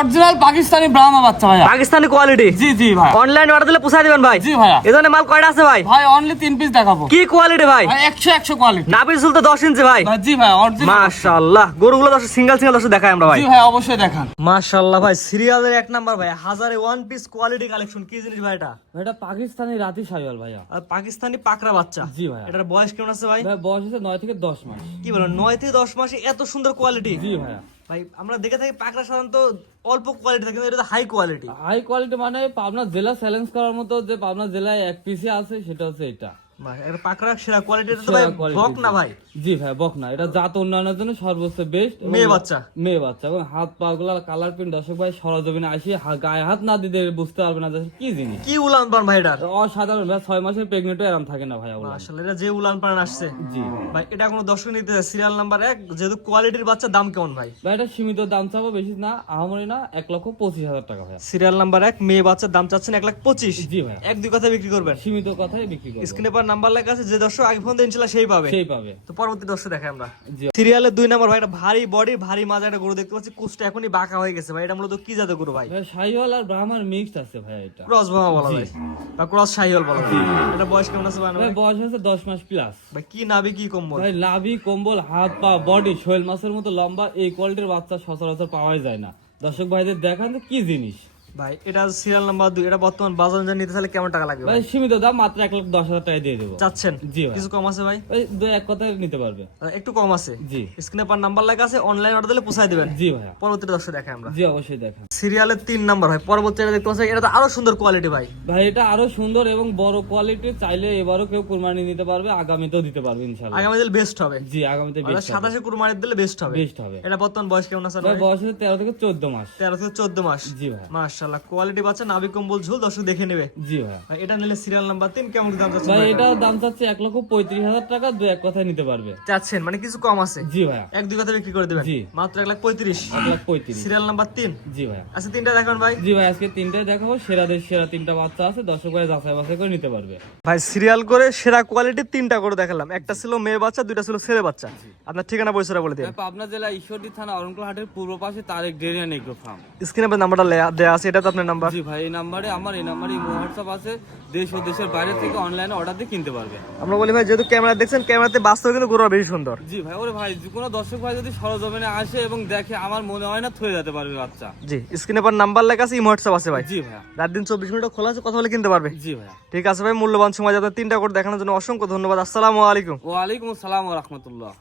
Original Pakistani Brahma বাচ্চা ভাইয়া, Pakistani quality. জি জি ভাই, অনলাইন অর্ডার দিলে পুষাই দিবেন ভাই? জি ভাইয়া। এই ধরনের মাল কয়টা আছে ভাই? ভাই অনলি 3 পিস দেখাবো। কি কোয়ালিটি ভাই? ভাই 100 কোয়ালিটি। নাভির ঝুল তো 10 ইঞ্চি ভাই। জি ভাই অরিজিনাল। মাশাআল্লাহ, গরুগুলো দশ সিঙ্গেল দশ দেখাই আমরা ভাই। জি ভাই অবশ্যই দেখান। মাশাআল্লাহ ভাই, সিরিয়ালের এক নাম্বার ভাই, হাজারে ওয়ান পিস কোয়ালিটি কালেকশন। কি জিনিস ভাই এটা? এটা পাকিস্তানি রাতি শাইওয়াল ভাইয়া। আর পাকিস্তানি পাকড়া বাচ্চা। জি ভাইয়া। এটার বয়স কেমন আছে ভাই? ভাই বয়স হচ্ছে 9 থেকে 10 মাস। কি বলেন, 9 থেকে 10 মাসে এত সুন্দর কোয়ালিটি? জি ভাইয়া। ভাই আমরা দেখে থাকি পাকড়া সাধারণত অল্প কোয়ালিটি থাকে, কিন্তু এটা হাই কোয়ালিটি। হাই কোয়ালিটি মানে পাবনা জেলা চ্যালেঞ্জ করার মতো, যে পাবনা জেলায় এক পিসে আছে সেটা হচ্ছে এটা। ভাই এটা পাকড়া সেরা কোয়ালিটি তো ভাই, বক না ভাই? জি ভাই বক না, এটা জাত উন্নয়নের জন্য সর্বোচ্চ বেস্ট। মেয়ে বাচ্চা। মেয়ে বাচ্চা এবং হাত পা গুলা কালার প্রিন্ট। দর্শক ভাই সরজমিনে আসি গায়ে হাত না দিতে বুঝতে পারবে না যে কি জিনিস। কি উলান পান ভাই এটা? অসাধারণ ভাই, 6 মাসের প্রেগনেন্টও এরকম থাকে না ভাই। আসলে এটা যে উলান পান আসছে জি ভাই, এটা কোনো দর্শক নিতে সিরিয়াল নাম্বার 1, যেহেতু কোয়ালিটির বাচ্চা, দাম কেমন ভাই? ভাই এটা সীমিত দাম চাবো, বেশি না, আহামরি না, 1,25,000 টাকা ভাই। সিরিয়াল নাম্বার 1, মেয়ে বাচ্চার দাম চাচ্ছেন 1,25,000। জি ভাই, 1-2 কথা বিক্রি করবেন? সীমিত কথাই বিক্রি করব। স্ক্রিনে পর নাম্বার লেখা আছে, যে দর্শক আগে ফোন দেন ইনশাআল্লাহ সেই পাবে। সেই পাবে। তো পরবর্তী দর্শক দেখাই আমরা। জি সিরিয়ালের 2 নাম্বার ভাই, এটা ভারী বডি ভারী মাজা একটা গরু দেখতে পাচ্ছি, কুচটা এখনই বাঁকা হয়ে গেছে ভাই। এটা মূলত কি জাতের গরু ভাই? ভাই শাইওয়াল আর ব্রাহ্মণ মিক্সড আছে ভাই। এটা ক্রস বাবা বলা যায় বা ক্রস শাহিওয়াল বলা যায়। এটা বয়স কেমন আছে ভাই? ভাই বয়স হচ্ছে 10 মাস প্লাস। ভাই কি নাভি কি কম্বল? ভাই নাভি কম্বল, হাত পা বডি শৈল মাছের মতো লম্বা। এই কোয়ালিটির বাচ্চা সচরাচর পাওয়াই যায় না। দর্শক ভাইদের দেখান যে কি জিনিস। ভাই এটা সিরিয়াল নাম্বার 2, এটা বর্তমান বাজার অনুযায়ী নিতে চাইলে কেমন টাকা লাগবে ভাই ভাই? সীমিত দাম মাত্র 1,10,000 টাকা দিয়ে দেবো। চাচ্ছেন? জি ভাই। কিছু কম আছে ভাই? ভাই দুই এক কথায় নিতে পারবে। একটু কম আছে। জি স্ক্রিনে পর নাম্বার লেখা আছে, অনলাইন অর্ডার দিলে পৌঁছায় দিবেন। জি ভাইয়া। পরবর্তী দর্শক দেখাই আমরা। জি অবশ্যই দেখান। সিরিয়ালের 3 নাম্বার ভাই, পরবর্তী এটা দেখতে পাচ্ছেন, এটা তো আরো সুন্দর কোয়ালিটি ভাই। ভাই এটা আরো সুন্দর এবং বড় কোয়ালিটি। চাইলে এবারও কেউ কুরবানি নিতে পারবে, আগামীতেও দিতে পারবে ইনশাআল্লাহ। আগামী দিলে বেস্ট হবে। জি আগামীতে আর বেস্ট হবে। 27 কুরবানি দিলে বেস্ট হবে। বেস্ট হবে। এটা বর্তমান বয়স কেমন আছে ভাই ভাই? বয়স হচ্ছে 13 থেকে 14 মাস। 13 থেকে 14 মাস। জি ভাই। মাশাআল্লাহ, কোয়ালিটি বাচ্চা, নাভি কম্বল ঝুল, দর্শক দেখে নেবে। জি ভাই। ভাই এটা নিলে সিরিয়াল নাম্বার 3 কেমন দাম যাচ্ছে ভাই ভাই? এটাও দাম চাচ্ছে 1,35,000 টাকা। দুই এক কথায় নিতে পারবে। চাচ্ছেন মানে কিছু কম আছে? জি ভাইয়া। 1-2 কথা বিক্রি করে দিবেন? জি। মাত্র 1,35,000। 1,35,000। Serial number 3। জি ভাইয়া। আচ্ছা 3টা দেখান ভাই। জি ভাই, আজকে 3টাই দেখাবো। সেরাদের সেরা 3টা বাচ্চা আছে, দর্শক ভাই যাচাই বাছাই করে নিতে পারবে। ভাই সিরিয়াল করে সেরা কোয়ালিটির 3টা করে দেখালাম। একটা ছিল মেয়ে বাচ্চা, 2টা ছিল ছেলে বাচ্চা। আপনার ঠিকানা পরিচয়টা বলে দিন। পাবনা জেলা ঈশ্বরদী থানা অরণকুল হাটের পূর্ব পাশে তারেক ডেরিয়ান এগ্রো ফার্ম। স্ক্রিনে আপনার নাম্বারটা দেয়া আছে, এটা তো আপনার নাম্বার? জি ভাই, এই নাম্বারে হোয়াটসঅ্যাপ আছে। দেশ ও দেশের বাইরে থেকে অনলাইনে অর্ডার দিয়ে কিনতে পারবে। আমরা বলি ভাই, যেহেতু ক্যামেরা দেখছেন, ক্যামেরাতে বাস্তবে কিন্তু গরুটা বেশি সুন্দর। জি ভাই। ওরে ভাই, যে কোনো দর্শক ভাই যদি সরজমিনে আসে এবং দেখে, আমার মনে হয় না থয়ে যেতে পারবে বাচ্চা। জি, স্ক্রিনে পর নাম্বার লেখা আছে, হোয়াটসঅ্যাপ আছে ভাই। জি ভাইয়া। রাত দিন 24 মিনিট খোলা আছে, কথা বলে কিনতে পারবে। জি ভাইয়া। ঠিক আছে ভাই, মূল্যবান সময় আপনার 3টা করে দেখানোর জন্য অসংখ্য ধন্যবাদ। আসসালামু আলাইকুম। ওয়ালাইকুম আসসালাম ওয়া রাহমাতুল্লাহ।